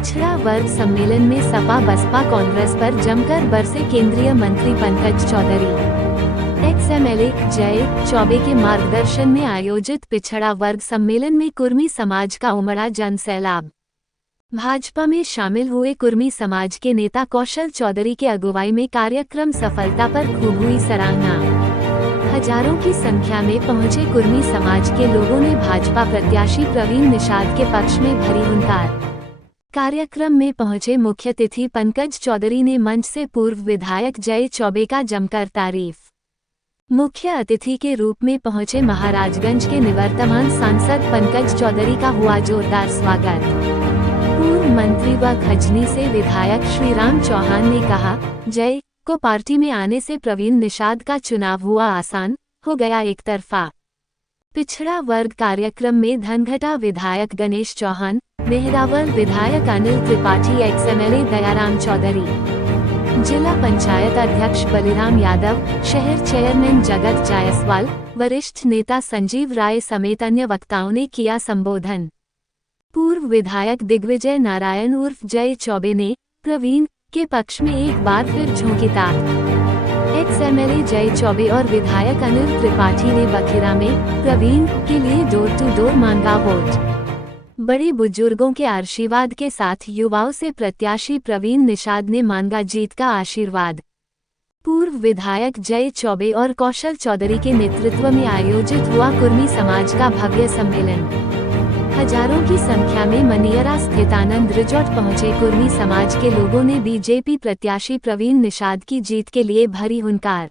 पिछड़ा वर्ग सम्मेलन में सपा बसपा कांग्रेस पर जमकर बरसे केंद्रीय मंत्री पंकज चौधरी। एक्स-एमएलए जय चौबे के मार्गदर्शन में आयोजित पिछड़ा वर्ग सम्मेलन में कुर्मी समाज का उमड़ा जन सैलाब। भाजपा में शामिल हुए कुर्मी समाज के नेता कौशल चौधरी के अगुवाई में कार्यक्रम सफलता पर खूब हुई सराहना। हजारों की संख्या में पहुंचे कुर्मी समाज के लोगों ने भाजपा प्रत्याशी प्रवीण निषाद के पक्ष में भरी हुंकार। कार्यक्रम में पहुंचे मुख्य अतिथि पंकज चौधरी ने मंच से पूर्व विधायक जय चौबे का जमकर तारीफ। मुख्य अतिथि के रूप में पहुंचे महाराजगंज के निवर्तमान सांसद पंकज चौधरी का हुआ जोरदार स्वागत। पूर्व मंत्री व खजनी से विधायक श्रीराम चौहान ने कहा, जय को पार्टी में आने से प्रवीण निषाद का चुनाव हुआ आसान, हो गया एक तरफा। पिछड़ा वर्ग कार्यक्रम में धनघटा विधायक गणेश चौहान, मेहरावल विधायक अनिल त्रिपाठी, एक्स-एमएलए दयाराम चौधरी, जिला पंचायत अध्यक्ष बलिराम यादव, शहर चेयरमैन जगत जायसवाल, वरिष्ठ नेता संजीव राय समेत अन्य वक्ताओं ने किया संबोधन। पूर्व विधायक दिग्विजय नारायण उर्फ जय चौबे ने प्रवीण के पक्ष में एक बार फिर झोंकी ताक। एक्स-एमएलए जय चौबे और विधायक अनिल त्रिपाठी ने बखेरा में प्रवीण के लिए डोर टू डोर मांगा वोट। बड़े बुजुर्गों के आशीर्वाद के साथ युवाओं से प्रत्याशी प्रवीण निषाद ने मांगा जीत का आशीर्वाद। पूर्व विधायक जय चौबे और कौशल चौधरी के नेतृत्व में आयोजित हुआ कुर्मी समाज का भव्य सम्मेलन। हजारों की संख्या में मनियरा स्थित आनंद रिजॉर्ट पहुंचे कुर्मी समाज के लोगों ने बीजेपी प्रत्याशी प्रवीण निषाद की जीत के लिए भरी हुंकार।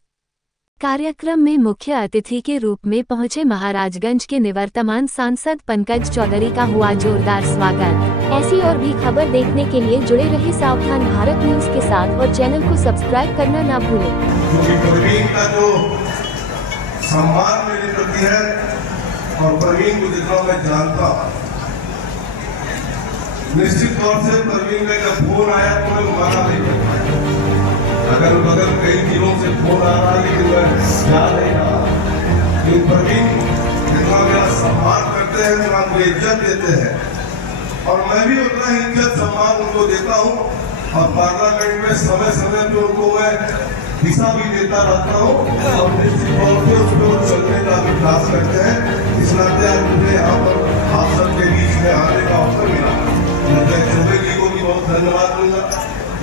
कार्यक्रम में मुख्य अतिथि के रूप में पहुंचे महाराजगंज के निवर्तमान सांसद पंकज चौधरी का हुआ जोरदार स्वागत। ऐसी और भी खबर देखने के लिए जुड़े रहे सावधान भारत न्यूज के साथ और चैनल को सब्सक्राइब करना ना भूलें। प्रवीण का जो सम्मान मेरे प्रति है और प्रवीण को जितना मैं जानता, निश्चित तौर से प्रवीण का जब फोन आया तो मैं माना नहीं करता। अगर बगल कई दिनों से फोन आ रहा है लेकिन मैं याद नहीं रहा। लेकिन प्रवीण जितना मेरा सम्मान करते हैं, जितना मुझे इज्जत देते हैं और मैं भी उतना ही इज्जत सम्मान उनको देता हूँ और पार्लियामेंट में समय समय पे उनको मैं दिशा भी देता रहता हूँ और निश्चित तौर से उस पर चलने का भी प्रयास करते हैं। इस नाते आज मुझे यहाँ पर आप सबके बीच में आने का अवसर मिला। मैं चौबे जी को भी बहुत धन्यवाद दूंगा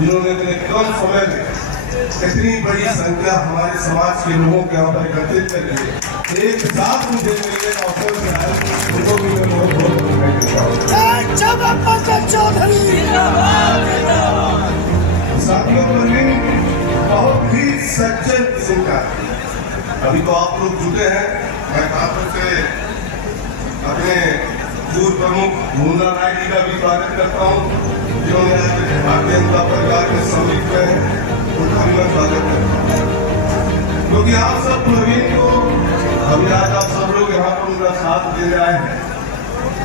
जिन्होंने इतने कम समय में इतनी बड़ी संख्या हमारे समाज के लोगों के यहाँ पर एकत्रित कर लिए एक साथ मुझे मिलने का अवसर मिला है, उनको भी मैं बहुत बहुत बधाई देता हूँ। साथियों, प्रवीण बहुत ही सज्जन किस्म का। अभी तो आप लोग जुटे हैं, मैं खासतौर से अपने पूर्व प्रमुख मुन्ना राय जी का भी स्वागत करता हूँ जिन्होंने आज भारतीय जनता परिवार के सम्मिलित में है, उनका भी मैं स्वागत करता हूँ। क्योंकि आप सब प्रवीण को अभी आज आप सब लोग यहाँ पर उनका साथ देने आए हैं,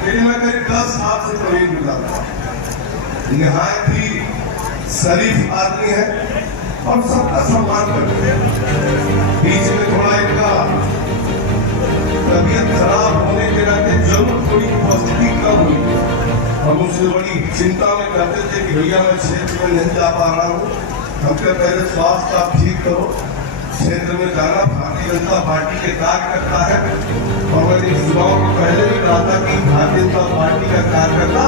लेकिन मैं करीब 10 साल से प्रवीण मिला था। निहायत ही शरीफ आदमी है और सबका सम्मान करते हैं। बीच में थोड़ा इनका तबीयत खराब होने के नाते जरूर थोड़ी उपस्थिति कम हुई और मुझसे बड़ी चिंता में करते थे कि भैया मैं क्षेत्र में नहीं जा पा रहा हूँ, हमसे पहले स्वास्थ्य आप ठीक करो। क्षेत्र में जाना भारतीय जनता पार्टी के कार्यकर्ता है और मैंने इस चुनाव के पहले भी कहा था कि भारतीय जनता पार्टी का कार्यकर्ता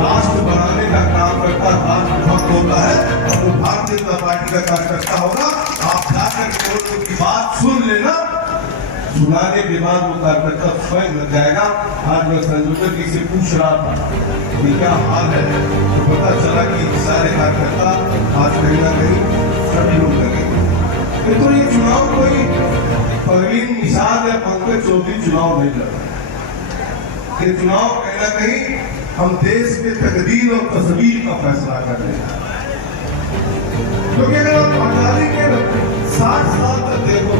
राष्ट्र बनाने का काम करता, राष्ट्र भक्त होता है और वो भारतीय जनता पार्टी का कार्यकर्ता होगा। आप जाकर उनकी बात सुन लेना, सुनाने के बाद वो कार्यकर्ता स्वयं लग जाएगा। आज मैं संयोजक जी से पूछ रहा था कि क्या हाल है, तो पता चला कि सारे कार्यकर्ता आज कहीं ना कहीं सभी लोग लगे। तो ये चुनाव कोई प्रवीण निषाद या पंकज चौधरी चुनाव नहीं लड़ रहा। ये चुनाव कहीं ना कहीं हम देश के तकदीर और तस्वीर का फैसला कर रहे हैं। क्योंकि अगर आप आजादी के 60 साल तक देखो,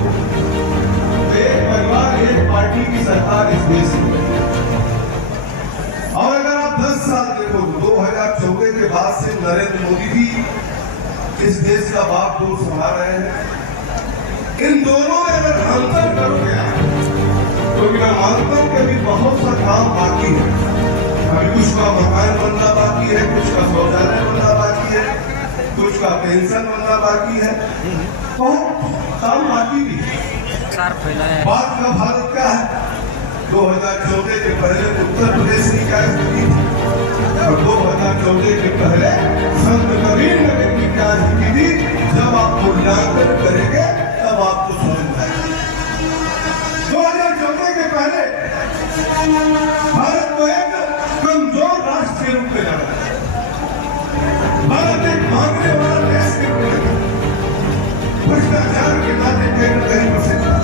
एक परिवार एक पार्टी की सरकार इस देश में, और अगर आप 10 साल देखो 2014 के बाद से नरेंद्र मोदी भी इस देश का बाप डोर संभाल रहे हैं। इन दोनों में अगर अंतर करोगे, क्योंकि मैं मानता हूं कि अभी बहुत सा काम बाकी है। अभी कुछ का मकान बनना बाकी है, कुछ का शौचालय बनना बाकी है, कुछ का पेंशन बनना बाकी है, बहुत काम बाकी भी है। बात का भारत का है 2014 के पहले उत्तर प्रदेश की क्या स्थिति थी और 2014 के पहले संत कबीर नगर की क्या स्थिति थी। जब आप मूल्यांकन करेंगे तब आपको समझ आएगा। 2014 के पहले भारत को एक कमजोर राष्ट्र के रूप में जाना जाता है। भारत एक मांगने वाला देश के रूप में, भ्रष्टाचार के नाते कहीं प्रसिद्ध था।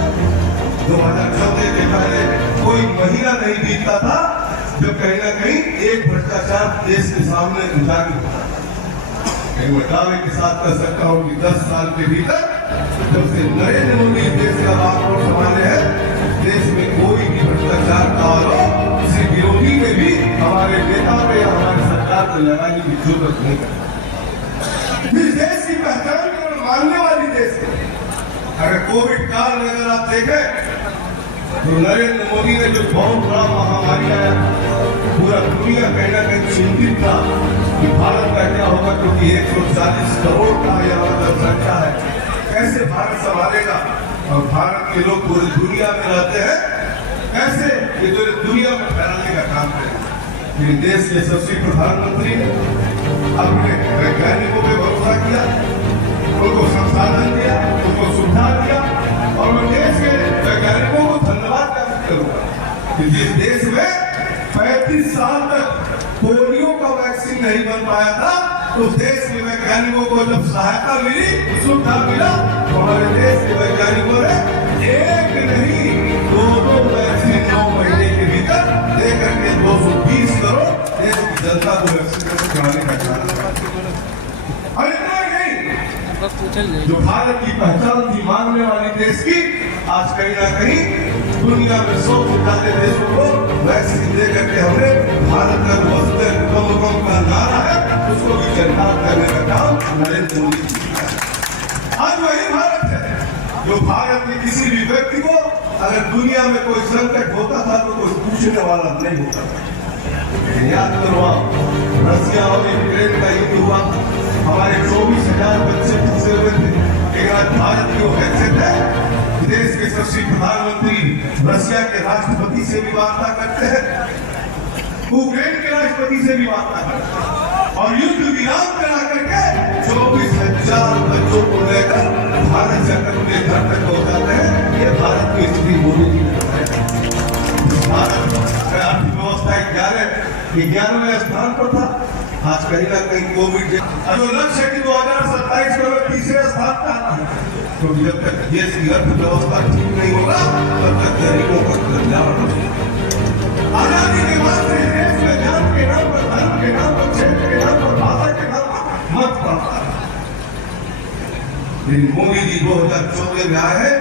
2014 के पहले कोई महीना नहीं बीतता था जब कहीं ना कहीं एक भ्रष्टाचार देश के सामने उजागर होता। मैं दावे के साथ कह सकता हूँ कि 10 साल के भीतर जब से नरेंद्र मोदी देश का बागडोर संभाले हैं, देश में कोई भी भ्रष्टाचार का आरोप किसी विरोधी में भी हमारे नेता पे या हमारी सरकार को लगाने की जरूरत नहीं करता। इस देश की पहचान केवल मानने वाली देश है। अगर कोविड काल में अगर आप देखें तो नरेंद्र मोदी ने जो बहुत बड़ा महामारी आया, पूरा दुनिया कहीं ना कहीं चिंतित था कि भारत का क्या होगा, क्योंकि 140 करोड़ का यहाँ जनसंख्या है, कैसे भारत संभालेगा। और भारत के लोग पूरी दुनिया में रहते हैं, कैसे ये जो दुनिया में फैलाने का काम करें। लेकिन देश के यशस्वी प्रधानमंत्री ने अपने वैज्ञानिकों पे भरोसा किया, उनको संसाधन दिया, उनको सुविधा दिया और मैं देश के वैज्ञानिकों को धन्यवाद ज्ञापित करूंगा कि जिस देश में 35 साल तक पोलियो का वैक्सीन नहीं बन पाया था, उस देश के वैज्ञानिकों को जब सहायता मिली, सुविधा मिला, तो हमारे देश के वैज्ञानिकों ने एक नहीं 2 वैक्सीन 9 महीने के भीतर देकर के 220 करोड़ देश की जनता को वैक्सीन कराने का काम किया। और इतना नहीं, जो भारत की पहचान थी मांगने वाली देश की, आज कहीं ना कहीं दुनिया में 100 से ज्यादा देशों को वैक्सीन दे करके हमने भारत का वसुधैव कुटुंबकम का नारा है उसको भी चरितार्थ करने का काम नरेंद्र मोदी जी किया है। आज वही भारत है जो भारत के किसी भी व्यक्ति को अगर दुनिया में कोई संकट होता था तो कोई पूछने वाला नहीं होता था। याद करो आप, रसिया और यूक्रेन का युद्ध हुआ, हमारे 24,000 बच्चे फंसे हुए थे। एक आज भारत की हैसियत है, देश के यशस्वी प्रधानमंत्री रसिया के राष्ट्रपति से भी वार्ता करते हैं, यूक्रेन के राष्ट्रपति से भी वार्ता करते हैं और युद्ध विराम करा करके 24,000 बच्चों को लेकर भारत जाकर उनके घर तक पहुंचाते हैं। ये भारत की स्थिति मोदी जी ने बताया। भारत अर्थव्यवस्था 11वें स्थान पर था, आज कहीं ना कहीं कोविड जो लक्ष्य है कि 2027 में तीसरे स्थान पर आना है, क्योंकि जब तक देश की अर्थव्यवस्था ठीक नहीं होगा तब तक गरीबों का कल्याण नहीं। आजादी के बाद से देश में जात के नाम पर, धर्म के नाम पर, क्षेत्र के नाम पर, भाषा के नाम पर मत पड़ता है। लेकिन मोदी जी 2014 में आए हैं,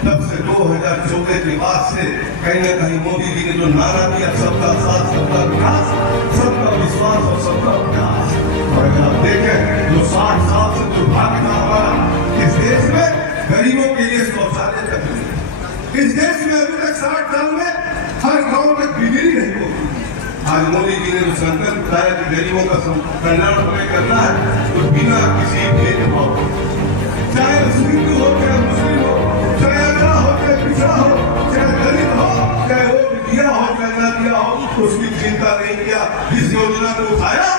तब से 2014 के बाद से कहीं ना कहीं मोदी जी ने जो नारा दिया, सबका साथ, सबका विकास, सबका विश्वास और सबका विकास। और अगर आप देखें जो 60 साल से दुर्भाग्य था हमारा, इस देश में गरीबों के लिए शौचालय तक नहीं, इस देश में अभी तक 60 साल में हर गांव तक बिजली नहीं होती। आज मोदी जी ने जो संकल्प उठाया कि गरीबों का कल्याण हमें करना है, तो बिना किसी भेदभाव, चाहे हिंदू हो चाहे मुस्लिम हो, चाहे अगड़ा हो चाहे पिछड़ा हो, चाहे दलित हो, चाहे वोट दिया हो चाहे न दिया हो, उसकी चिंता नहीं किया। जिस योजना को उठाया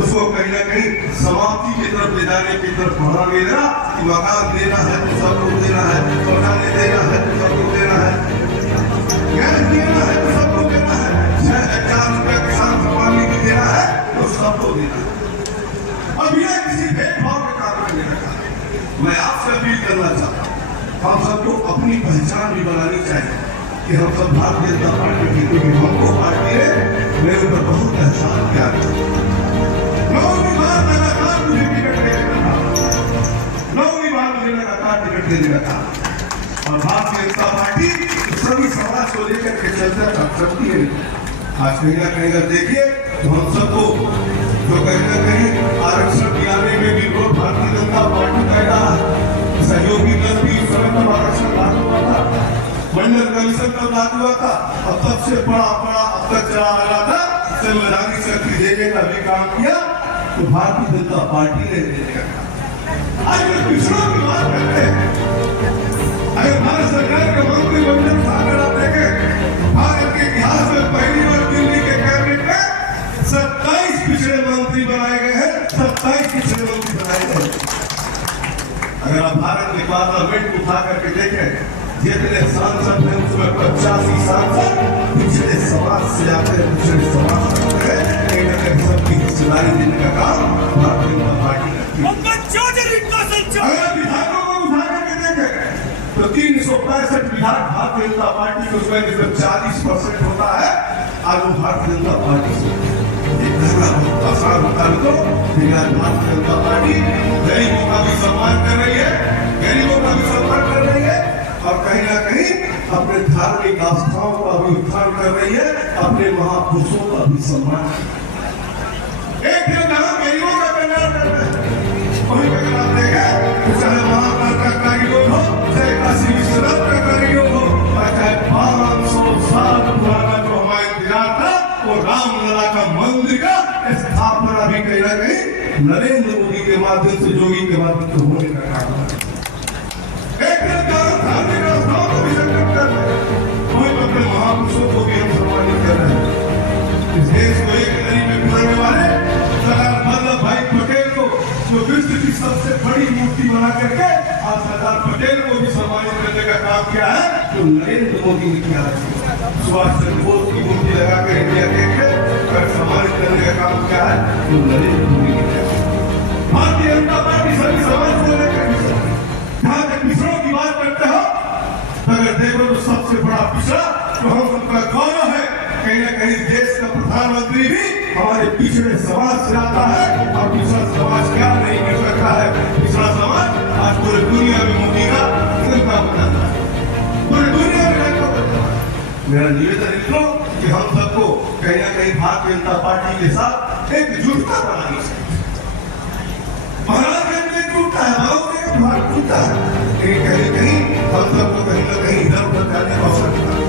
उसको कहीं ना कहीं समाप्ति की तरफ ले जाने की तरफ बढ़ा देना कि मकान देना है तो सबको देना है, शौचालय देना है तो सबको देना है, गैस देना है तो सबको देना है, 6,000 रुपया किसान सम्मान निधि देना है तो सबको देना है। अब यह किसी भेदभाव के काम करने का काम। मैं आपसे अपील करना चाहता हूँ, हम सबको अपनी पहचान भी बनानी चाहिए कि हम सब भारतीय जनता पार्टी की, क्योंकि हमको पार्टी ने मेरे ऊपर बहुत एहसान किया। 9वीं बार लगातार मुझे टिकट देने का था, 9वीं बार मुझे लगातार टिकट देने का था। और भारतीय जनता पार्टी सभी समाज को लेकर के चलती है। आज कहीं ना कहीं अगर देखिए तो हम सबको जो कहीं ना कहीं आरक्षण दिलाने में भी विरोध भारतीय जनता पार्टी का रहा। सहयोगी दल भी उस समय पर आरक्षण लागू हुआ था, मंडल कमीशन पर लागू हुआ था, और सबसे बड़ा अब तक चला आ रहा था संवैधानिक शक्ति देने का भी काम किया तो भारतीय जनता पार्टी ने देने का काम। आज जो पिछड़ों की बात करते हैं, अगर भारत सरकार के मंत्रिमंडल उठाकर आप देखें, भारत के इतिहास में पहली बार दिल्ली के कैबिनेट में 27 पिछड़े मंत्री बनाए गए हैं, 27 पिछड़े मंत्री बनाए गए हैं। अगर आप भारत के पार्लियामेंट उठा करके देखें, जितने सांसद हैं उसमें 85 सांसद पिछड़े समाज से आते हैं, पिछड़े समाज से आते हैं। कहीं ना कहीं सबकी हिस्सेदारी देने का काम भारतीय जनता पार्टी करती है। अगर विधायकों को उठा करके देखें तो 365 विधायक भारतीय जनता पार्टी के उसमें जब 40% होता है, आज वो भारतीय जनता पार्टी से आसान होता है। तो भारतीय जनता पार्टी गरीबों का भी सम्मान कर रही है, गरीबों का भी सम्मान कर रही है और कहीं ना कहीं अपने धार्मिक आस्थाओं का भी उत्थान कर रही है, अपने महापुरुषों का भी सम्मान। एक दिन कहा गरीबों का कल्याण कर रहे हैं, वहीं पर अगर आप देखें चाहे महाकाल का कारीगर हो, चाहे काशी विश्वनाथ का कारीगर हो, चाहे 500 साल पुराना जो हमारा इंतजार था वो रामलला का मंदिर का स्थापना भी कहीं ना कहीं नरेंद्र मोदी के माध्यम से, योगी के माध्यम से होने का काम है। धार्मिक आस्थाओं को भी संकट कर रहे हैं, वहीं पर अपने महापुरुषों को भी हम सम्मानित कर रहे हैं। इस देश को एक नदी में पिरोने वाले सरदार वल्लभ भाई पटेल को, जो विश्व की सबसे बड़ी मूर्ति बना करके आज सरदार पटेल को भी सम्मानित करने का काम किया है, जो नरेंद्र मोदी ने किया है। सुभाष चंद्र बोस की मूर्ति लगाकर इंडिया गेट पर सम्मानित करने का काम किया है, जो नरेंद्र मोदी ने किया है। भारतीय जनता पार्टी सभी समाज को लेकर जहाँ तक पिछड़ों की बात करते हो, अगर देखो तो सबसे बड़ा पिछड़ा तो हम सबका गौरव है, कहीं ना कहीं देश का प्रधानमंत्री भी हमारे पिछड़े समाज से आता है। और पिछड़ा समाज क्या नहीं कर सकता है, पिछड़ा समाज आज पूरे दुनिया में मोदी का तिरंगा बनाता है, पूरे दुनिया में तिरंगा बनाता है। मेरा निवेदन इनको कि हम सबको कहीं ना कहीं भारतीय जनता पार्टी के साथ एकजुटता बनानी चाहिए। महाराज टूटता है, भारत टूटता है, लेकिन कहीं कहीं हम सबको कहीं ना कहीं इधर उधर जाने का अवसर मिलता है।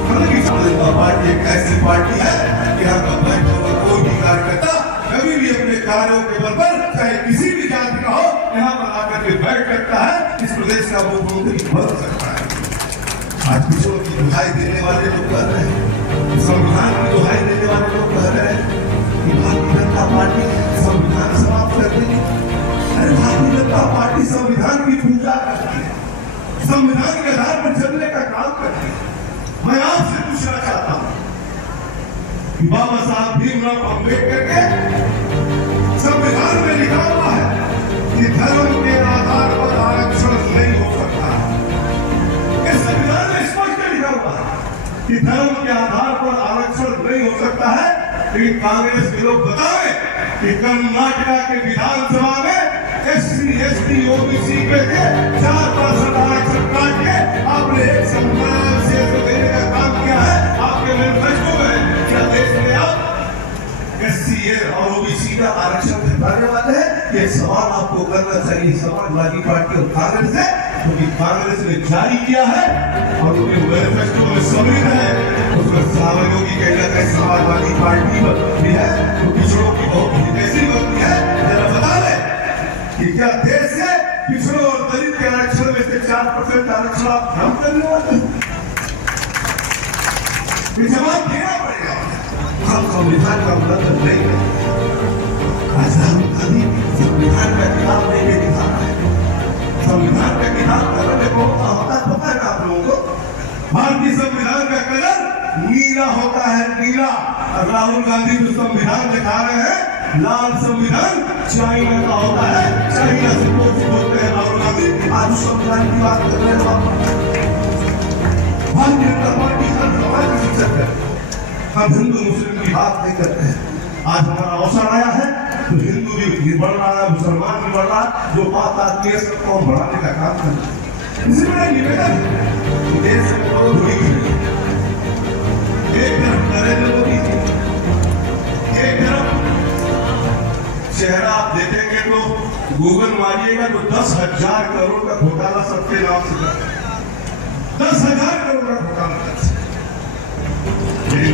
जनता पार्टी एक ऐसी पार्टी है कि यहाँ का बैठा हुआ कोई भी कार्यकर्ता कभी भी अपने कार्यों के बल पर, चाहे किसी भी जाति का हो, यहाँ पर आकर के बैठ सकता है, इस प्रदेश का मुख्यमंत्री बन सकता है। आज पिछड़ों की दुहाई देने वाले लोग कह रहे हैं, संविधान की दुहाई देने वाले लोग कह रहे हैं कि भारतीय जनता पार्टी संविधान समाप्त कर देगी। अरे भारतीय जनता पार्टी संविधान की पूजा करती है, संविधान के आधार पर चलने का काम करती है। मैं आपसे पूछना चाहता हूं कि बाबा साहब भीमराव अम्बेडकर के संविधान में लिखा हुआ है कि धर्म के आधार पर आरक्षण नहीं हो सकता। इस संविधान में स्पष्ट लिखा हुआ है कि धर्म के आधार पर आरक्षण नहीं हो सकता है, लेकिन कांग्रेस के लोग बताएं कि कर्नाटका के विधानसभा में SC, ST, OBC पे 4% आरक्षण काट के आपने एक संविधान से देने का काम किया है। आपके मैनिफेस्टो में क्या देश में आप SC और OBC का आरक्षण घटाने वाले हैं? ये सवाल आपको करना चाहिए समाजवादी पार्टी और कांग्रेस से, क्योंकि कांग्रेस ने जारी किया है और उनके मैनिफेस्टो में सम्मिलित है। उसमें सहयोगी कहीं ना कहीं समाजवादी पार्टी भी है, तो पिछड़ों की बहुत हितैषी बनती है। जरा बता दें कि क्या देश से पिछड़ों और दलित के आरक्षण में से 4% आरक्षण आप कम करने वाले हैं? जवाब देना पड़ेगा। हम संविधान का उल्लंघन नहीं करेंगे। आज राहुल गांधी संविधान का किताब नहीं ले दिखा रहा है। संविधान का किताब कलर में कौन सा होता है पता है ना आप लोगों को? भारतीय संविधान का कलर नीला होता है, नीला। और राहुल गांधी जो संविधान दिखा रहे हैं, लाल संविधान चाइना का होता है। चाइना से बोलते हैं राहुल गांधी। आज संविधान की बात कर रहे हैं। भारतीय जनता पार्टी हर समाज के शिक्षक है, हम हिंदू मुस्लिम की बात नहीं करते हैं। आज हमारा अवसर आया है तो हिंदू भी बढ़ रहा है, मुसलमान भी बढ़ रहा है, जो बात आती है सबको बढ़ाने का काम कर रहे हैं। इसी में निवेदन देश से जुड़ी हुई है। एक तरफ नरेंद्र मोदी, एक तरफ चेहरा आप देखेंगे तो गूगल मारिएगा तो 10,000 करोड़ का घोटाला सबके नाम से करते हैं। 10,000 करोड़ का घोटाला।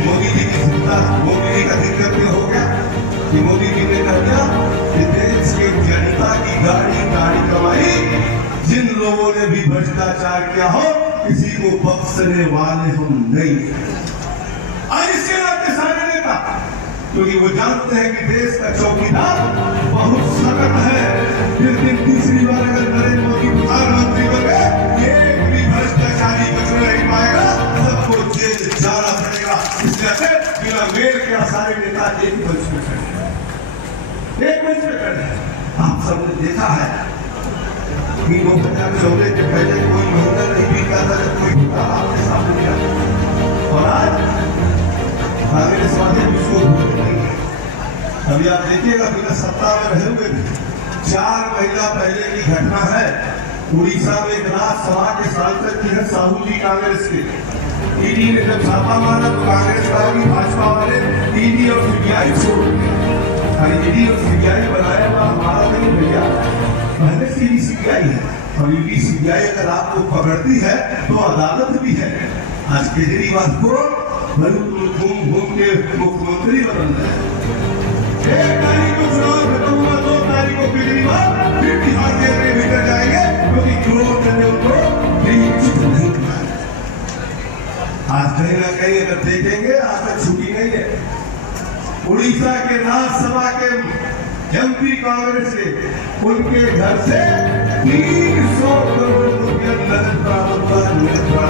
मोदी जी की चिंता, मोदी जी का दिक्कत हो गया कि मोदी जी ने कह दिया कि देश के जनता की गाड़ी कमाई, जिन लोगों ने भी भ्रष्टाचार किया हो किसी को बख्शने वाले हम नहीं। और इसके नाते सारे नेता, क्योंकि वो जानते हैं कि देश का चौकीदार बहुत सख्त है। फिर दिन तीसरी बार अगर नरेंद्र मोदी प्रधानमंत्री बने, एक भी भ्रष्टाचारी बच नहीं पाएगा, सबको जेल जाना पड़ेगा। इसलिए बिना मेल के सारे नेता एक मंच में खड़े हैं। आप सबने देखा है कि 2014 के पहले कोई महीना नहीं बीता था जब कोई घोटाला आपके सामने किया, और आज कांग्रेस वाले उसको भूल नहीं है। अभी आप देखिएगा बिना सत्ता में रहे हुए भी 4 महीना पहले की घटना है। उड़ीसा में एक राज्यसभा के सांसद की है साहू जी कांग्रेस के। ईडी ने जब छापा मारा तो कांग्रेस वाले भाजपा वाले ईडी और सीबीआई छोड़ दिए। ईडी और सीबीआई बनाया हुआ हमारा नहीं भैया, पहले से ही सीबीआई है, और ईडी सीबीआई अगर आपको पकड़ती है तो अदालत भी है। आज केजरीवाल को घूम के मुख्यमंत्री बदल रहे हैं। 1 तारीख को चुनाव खत्म हुआ, 2 तारीख को केजरीवाल फिर बिहार के भीतर जाएंगे, क्योंकि चुनाव करने उनको नहीं किया। आज कहीं ना कहीं अगर देखेंगे आज तक छुट्टी नहीं है। उड़ीसा के राज्यसभा के एमपी कांग्रेस के, उनके घर से 300 करोड़ रुपया नगद प्राप्त हुआ।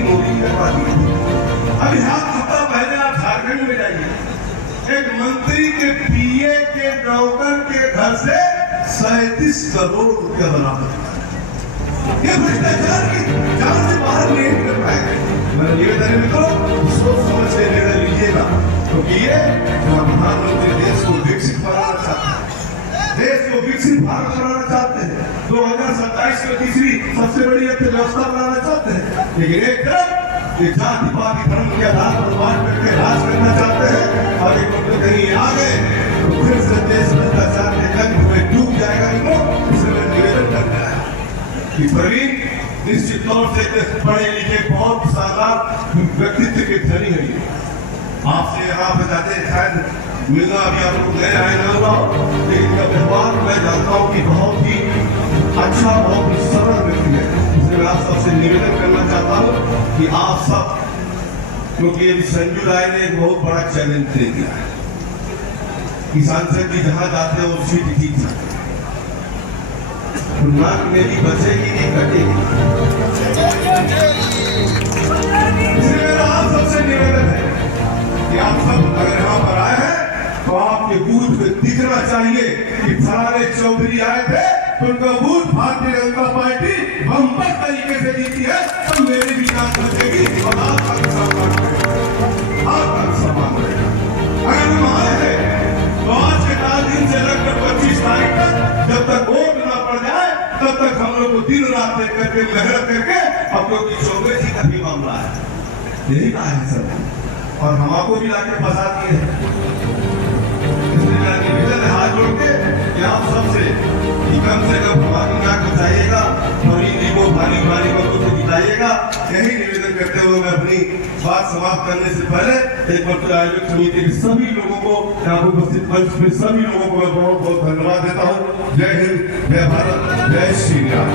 मोदी करवा दी। अभी हाथ हफ्ता पहले आप झारखंड में जाइए, एक मंत्री के पीए के नौकर के घर से 37 करोड़ रुपया बरामद। ये भ्रष्टाचार की जान से बाहर नहीं कर पाएंगे। मेरा निवेदन है तो सोच समझ के निर्णय लीजिएगा, क्योंकि ये प्रधानमंत्री देश को विकसित बनाना चाहते हैं, देश को विकसित भारत बनाना चाहते हैं, 2027 में तीसरी सबसे बड़ी अर्थव्यवस्था बनाना चाहते हैं। लेकिन एक तरफ ये जाति पाति धर्म के आधार पर बांट करके राज करना चाहते हैं, और एक मतलब कहीं आ गए तो फिर से देश भ्रष्टाचार के जंग में डूब जाएगा। इसलिए निवेदन कर रहा है कि प्रवीण निश्चित तौर से पढ़े लिखे बहुत शानदार व्यक्तित्व के धनी है। आपसे यहाँ पे जाते शायद मिलना अभी आप लोग नए आए न हुआ, लेकिन इनका व्यवहार मैं जानता हूँ कि बहुत ही अच्छा, बहुत ही सरल व्यक्ति है। इसलिए मैं आप सबसे निवेदन करना चाहता हूँ कि आप सब, क्योंकि अभी संजू राय ने एक बहुत बड़ा चैलेंज दे दिया है कि सांसद जी जहाँ जाते हैं वो सीट जीत सकते, नाक मेरी बचेगी नहीं कटेगी। इसलिए मेरा आप सबसे निवेदन है कि आप सब अगर यहाँ पर आए हैं तो आपके बूथ पे दिखना चाहिए कि फलाने चौधरी आए थे तो उनका booth Bharatiya Janata party bumper तरीके से जीती है, तो मेरी भी नाक बचेगी और आपका सम्मान रहेगा, आपका सम्मान रहेगा। अगर हम आए हैं तो आज के 4 दिन से लगभग 25 तारीख तक जब तक वोट न पड़ जाए तब तक हम लोग को दिन रात एक करके मेहनत करके अब लोग की चौबे जी का भी मामला है, यही कहा है सब, और हमको भी लाके फंसा दिए हैं। इसलिए निवेदन है हाथ जोड़ के कि आप सबसे कम से कम हमारी नाक बचाइएगा और इन को भारी भारी मतों से जिताइएगा। यही निवेदन करते हुए मैं अपनी बात समाप्त करने से पहले एक बार आयोजक समिति के सभी लोगों को, यहाँ उपस्थित मंच में सभी लोगों को मैं बहुत बहुत धन्यवाद देता हूँ। जय हिंद, जय भारत, जय श्री राम।